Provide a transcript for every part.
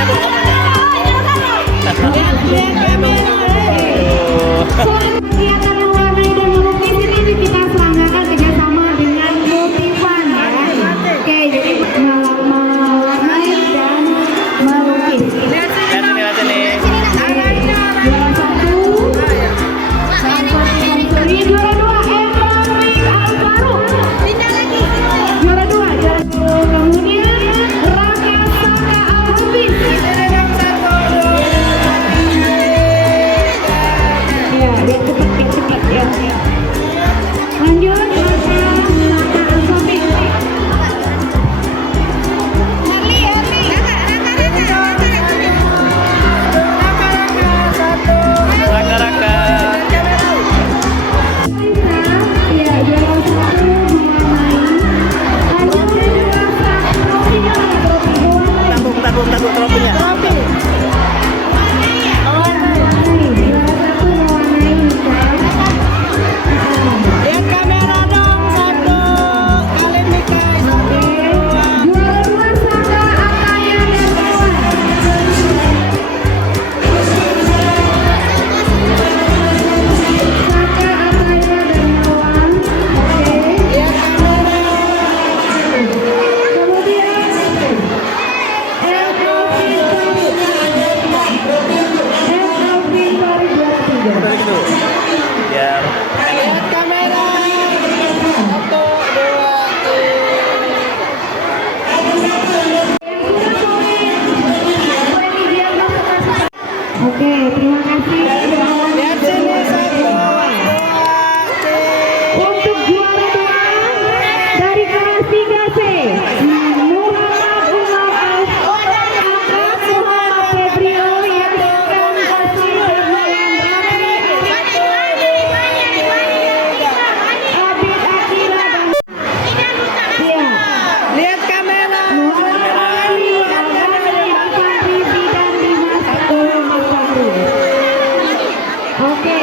Mamanya bu, mamanya. Selain kegiatan mewarnai dan melukis ini kita selenggarakan kerjasama dengan Multifan ya. Oke, jadi mewarnai dan melukis. Lihat sini. Juara satu, Santri juara dua, Emrani Alvaro. Juara dua, kemudian Raka Saka Al-Habib. Ya, biar cepat ya. Lanjut, Raka Saka Al-Habib. Raka. Ya, juara satu mewarnai. Lanjut, juara satu trofi Tangguh tropinya. Trofi. Lihat kamera dong, satu kali nikah. Juara dua Saka Ataya dan kawan. Saka Ataya dan kawan. Oke. Lihat kamera. Kemudian Elvin Fari 23. Biar Lihat kamera. Satu, dua, Oke, terima kasih. lihat sini, satu, dua, Untuk juara dua dari kelas 3C, Muhammad Umar Al-Muhammad Febrio yang akan kasih dengan Abid Akila dan Iya. lihat kamera. Muhammad Ali Al-Muhammad Rifi dan Dimas Muhammad Fahri. Oke.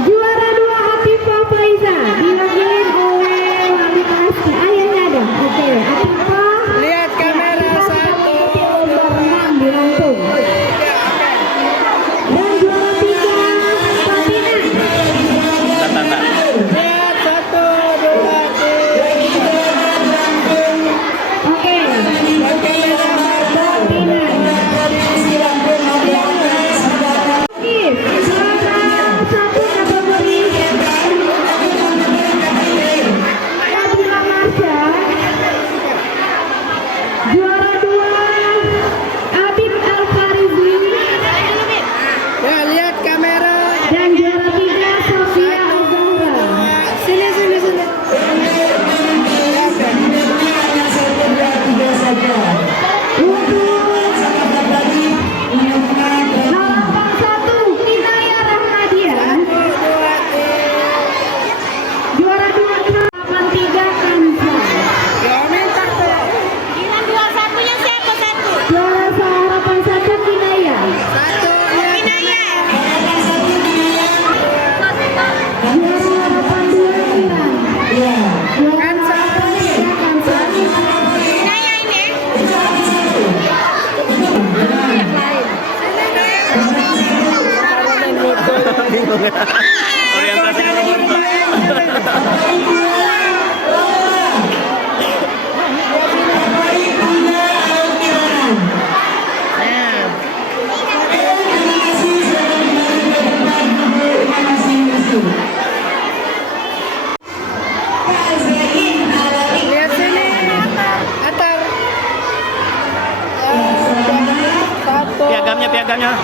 Juara dua Atifah Faiza diwakilin oleh wali kelas ayahnya ada. Oke, Atifah Lihat kamera, satu, lomba renang di Lampung. tiga, oke. Dan juara tiga Fatina. tanda. Lihat, satu, dua, tiga. Oke, Fatina. Juara satu kategori Nabila Marsha. Juara dua Abid Al-Farizi. Ya, lihat kamera. Dan juara tiga Sofia Al-Zahra. Sini. Halaman satu Inaya Rahmadia. Juara dua halaman tiga Kanza. Ya, minta tuh. Juara halaman satu Inaya. Satu, lihat. Juara halaman dua Iran. Juara Kanza. halaman tiga Kanza. Bingung ya. Orientasi nomor 4. Lihat sini. Atar. Satu. Piagamnya.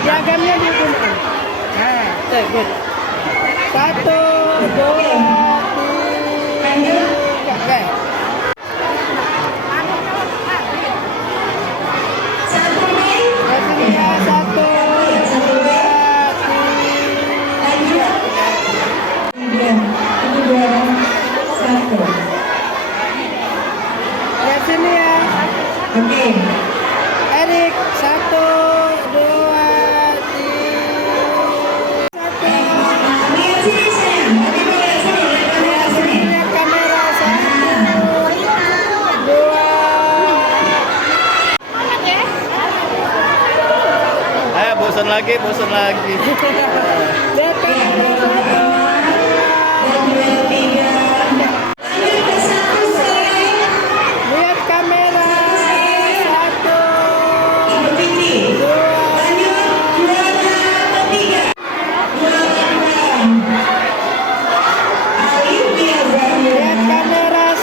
Piagamnya digunakan. Nah, oke, good. Satu, dua, tiga. Oke. Lihat sini ya, satu, dua, tiga. Lihat sini ya. Erik, satu, dua, tiga. bosan lagi. Lihat kamera. Lihat kamera.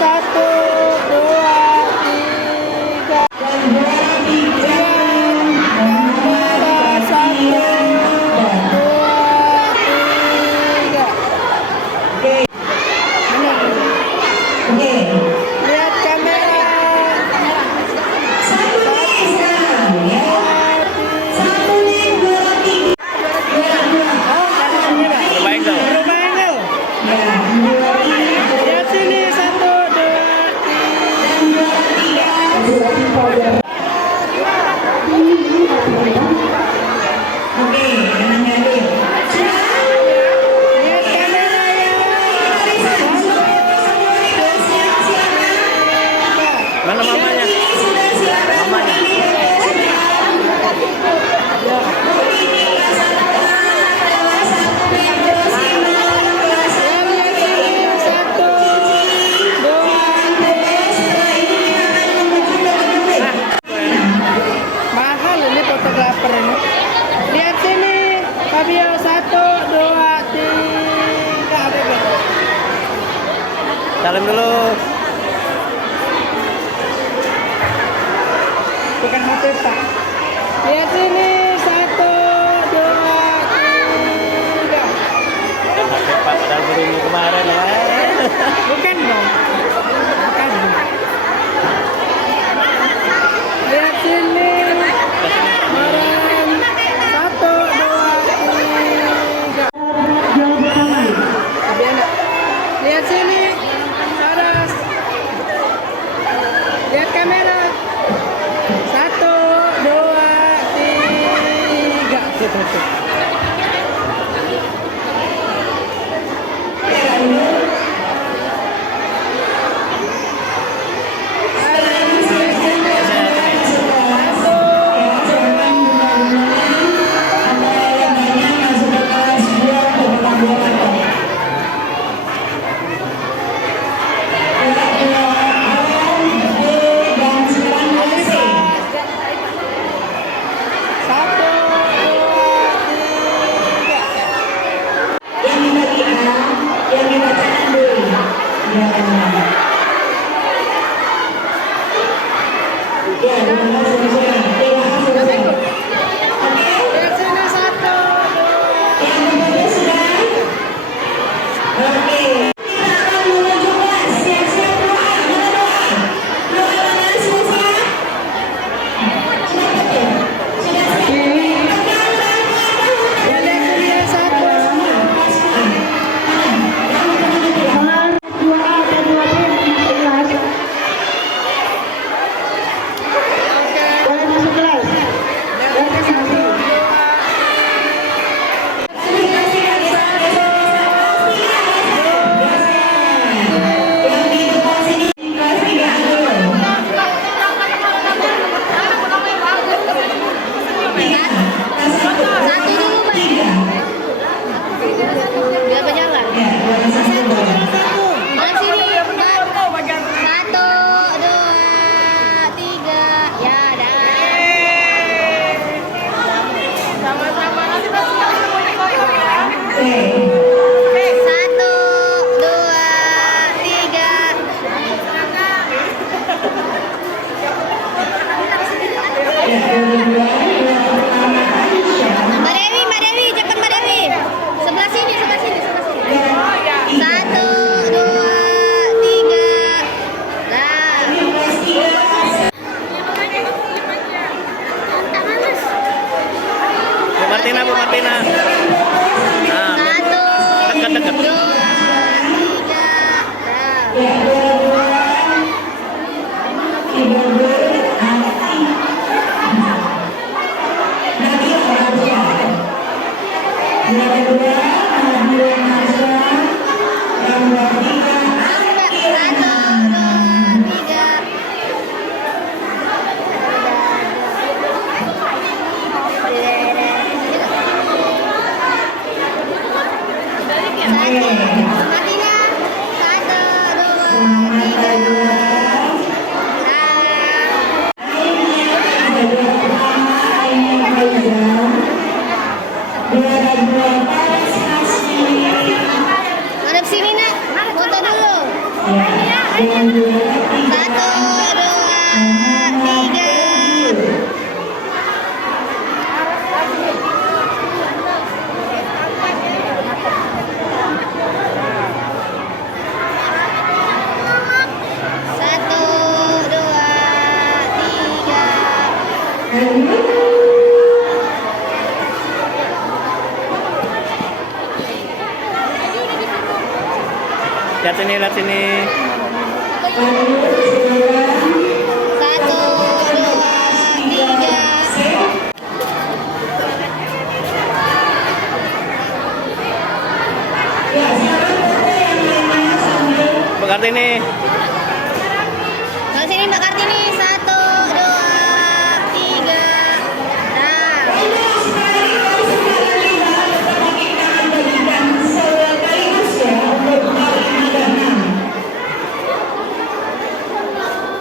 1, 2. Lihat kamera. 1, 2, 3. Lihat kamera. Terbaik dong. Lihat sini. 1, 2, 3. Lihat kamera ya. Mana mamanya? Mamanya. Mahal ini fotografer ini. Lihat sini, Fabio. 1, 2, 3. Ada gitu. Salam dulu. Bukan HP Pak. Lihat sini. 1, 2, 3. Pak padahal baru kemarin ya. Bukan dong. Bukan dong. Lihat sini. Kemarin. 1, 2, 3. Lebih enak. Lihat sini. Aras. Lihat kamera. 1, 2, 3. Lihat sini. 1, 2. Lihat sini, lihat sini. Satu, dua, tiga. Mbak Kartini. Nah, sini Mbak Kartini. Satu, dua, tiga. Nah.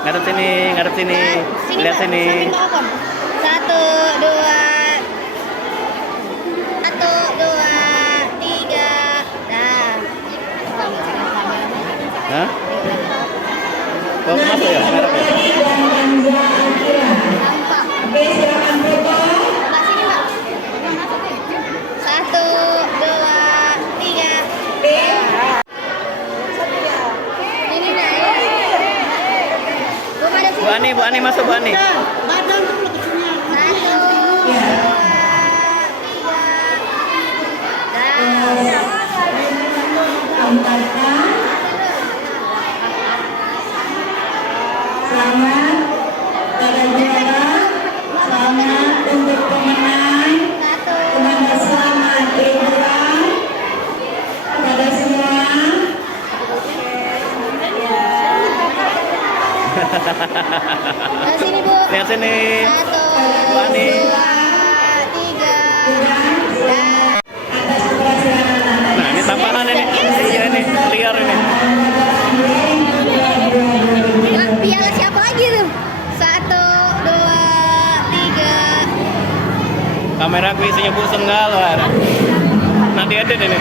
Ngadep sini, ngadep sini. Lihat Mbak. sini. Samping Mbak Okom. Satu, dua. Satu, dua, tiga. Nah. Hah? Kok masuk ya? Ngadep ya? Tampak. Mbak sini Mbak. Satu, dua, tiga. Ini dah ya. Bu Ani masuk Bu Ani. Badan dulu ke sini. Satu, dua, tiga. Dah. Selamat pada jarak, selamat untuk pemenang, Satu. kepada selamat Indra, kepada semua. Nah, sini Bu. Lihat sini. Satu, Bu Ani. dua, tiga. Dah. Atas keberhasilan anak-anak. Nah, ini tambahan ini. Iya ini, liar ini. Lah, piala siapa lagi tuh? Satu, dua, tiga. Kamera aku isinya Bu Senggal. Nanti edit ini.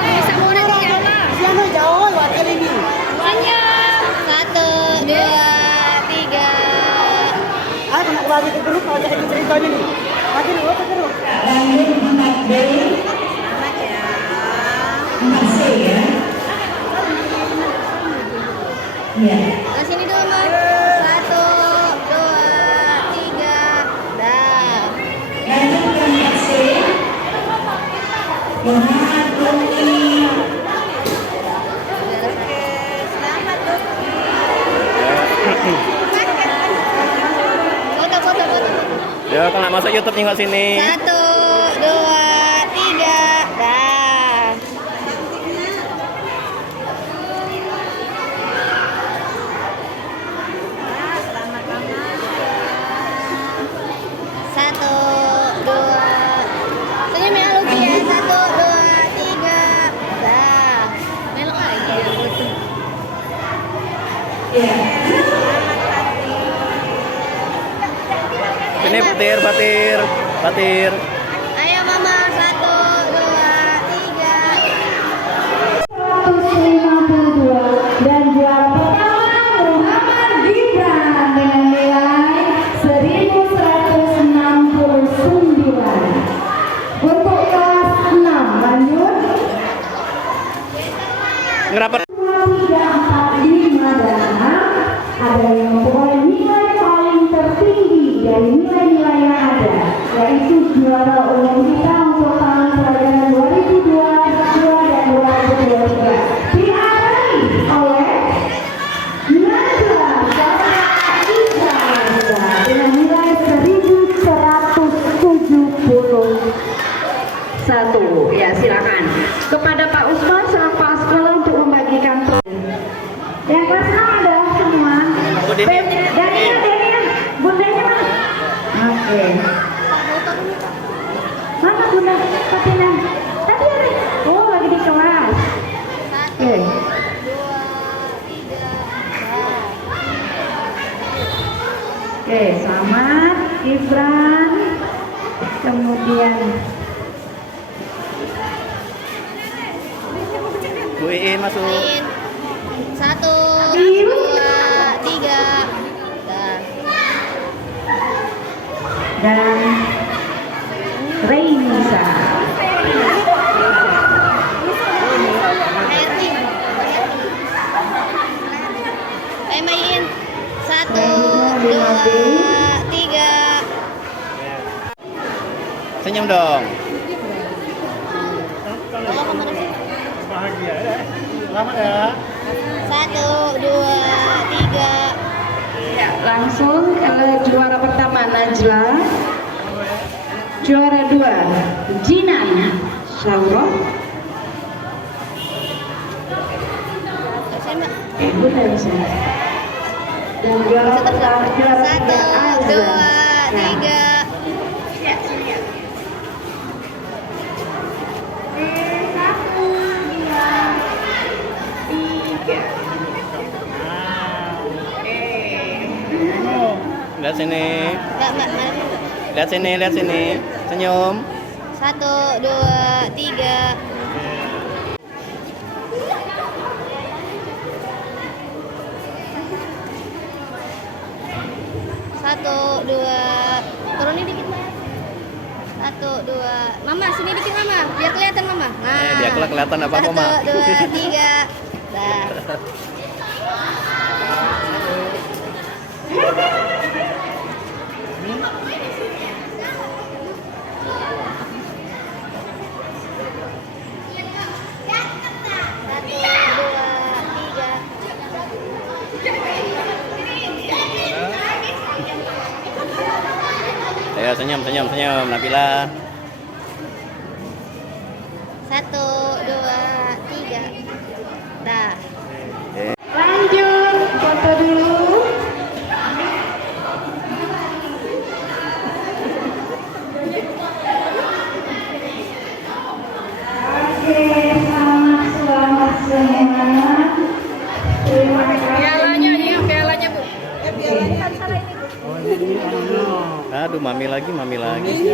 Bisa mulai ya. Siapa jauh buat kali ini? Satu, dua, tiga. Ah, kena balik ke grup ada itu ceritanya nih. Lagi dulu ke grup. Lanjut 4B, 4C ya. Ya. Nah, sini dulu Mas. Satu, dua, tiga. Dah. Lanjut ke 4C. Muhammad Lutfi. Foto, foto, foto. Ya, kalau nggak masuk YouTube nggak sini. Satu, dua, tiga. Dah. Satu, dua. Sini melok ya. Satu, dua, tiga. Dah. Melok lagi ya foto. Ya. Sini Batir, Batir, Batir. Ayo Mama. Satu, dua, tiga. 152 dan juara pertama Muhammad Gibran dengan nilai 1169. Untuk kelas 6 lanjut. Ngerapat. 3, 4, 5 dan 6 ada yang memperoleh nilai paling tertinggi dari nilai-nilai yang ada, yaitu juara umum kita untuk tahun pelajaran 2022 dan 2023 diawali oleh Najwa Isra dengan nilai 1171. Ya, silakan kepada Pak Usman sama Pak Sekolah untuk membagikan. Yang kelas 6 ada semua. Bu Dini. Daniel, bundanya mana? Oke. Mana bunda Fatina? Tadi ada. Oh, lagi di kelas. Oke. Oke, selamat Gibran. Kemudian Bu Iin masuk. Main. Satu, dua, tiga. Dah. dan Reynisa. Main. Satu, dua, tiga. Senyum dong. Bahagia ya. Selamat ya. 1, 2, 3. Langsung juara pertama Najla, juara 2 Jinan Syawroh, Bunda bisa. Dan juara pertama juara 1, 2, 3. Lihat sini. Enggak, Mbak. Lihat sini, lihat sini. Senyum. 1, 2, 3. Satu, dua, turunin dikit Mbak. 1, 2, Mama sini dikit Mama, biar kelihatan Mama. Nah, Biar kelihatan apa-apa, Ma. 1, 2, 3. Dah. Ayo senyum, senyum, senyum, Nabila. 1, 2, 3. Dah. Lanjut foto dulu. Oke, selamat semuanya. Terima kasih. Pialanya Bu. Aduh, mami lagi, mami lagi. Lagi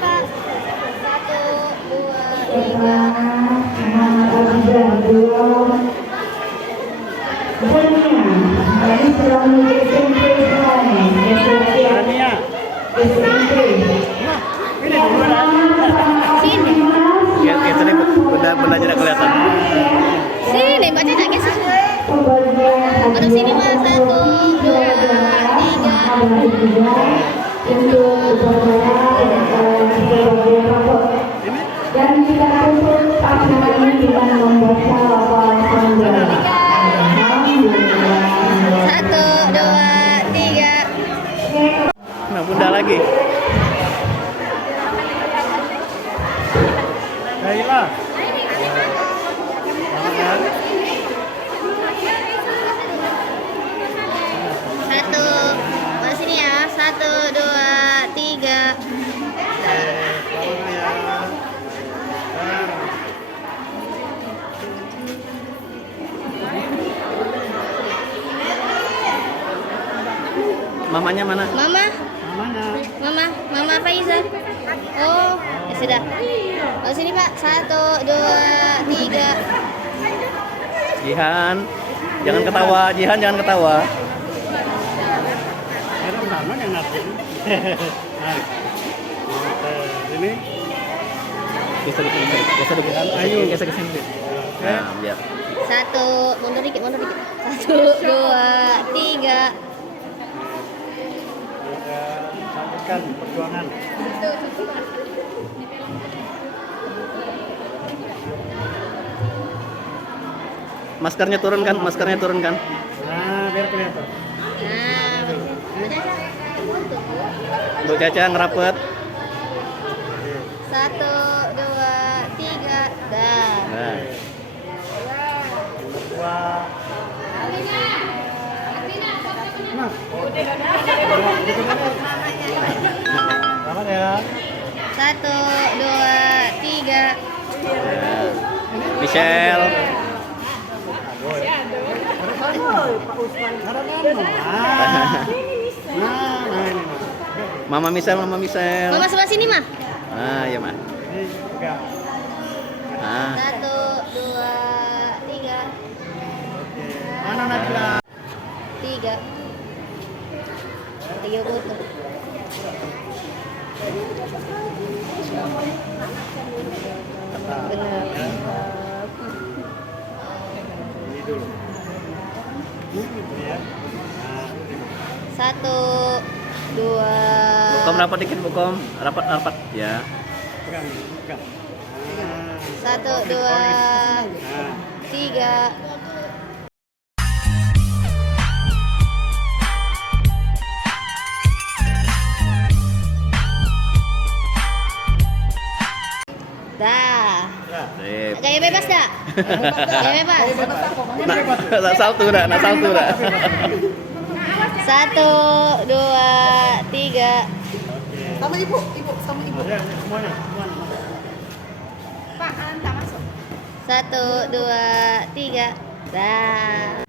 Pak. 1, 2, 3. Lihat, lihat sini, benda tidak kelihatan. Sini Mbak Caca geser. Baru sini Mas. 1, 2, 3. Dan kita tutup acara ini dengan membaca lafal hamdalah. 1, 2, 3. Nah, bunda lagi. Baiklah. Satu, Mas sini ya. 1, 2, 3. Mamanya mana? Mama Faiza. Oh, ya sudah. Oh sini Pak. 1, 2, 3. Jihan, jangan ketawa. Jihan, jangan ketawa. Mana yang ngerti? Ini Geser dikit, geser dikit. Ayo. Geser ke sini. Nah, biar. 1, mundur dikit. 1, 2, 3. lanjutkan perjuangan. Maskernya turunkan, maskernya turunkan. Nah, biar kelihatan. Bu Caca ngerapet. 1, 2, 3. Dah. Nah. Wah. Nah. Selamat ya. 1, 2, 3. Michelle. Mama Michelle, Mama Michelle. Mama sebelah sini, Mah. Ah, ya, Mah. Ini juga. Ah. 1, 2, 3. Mana Najla? 3. 3 foto. mantap. Bener. Ini dulu. Ya. Nah, 1, 2. Bukom rapat dikit bukom. Rapat ya. pegang, pegang. Nah, 1, 2, nah. 3. Dah. Sip. Gaya bebas dah. Gaya bebas. Nak salto dah, nak salto dah. 1, 2, 3. Sama ibu, sama ibu. Ya, semuanya, semuanya. 1, 2, 3. Dah.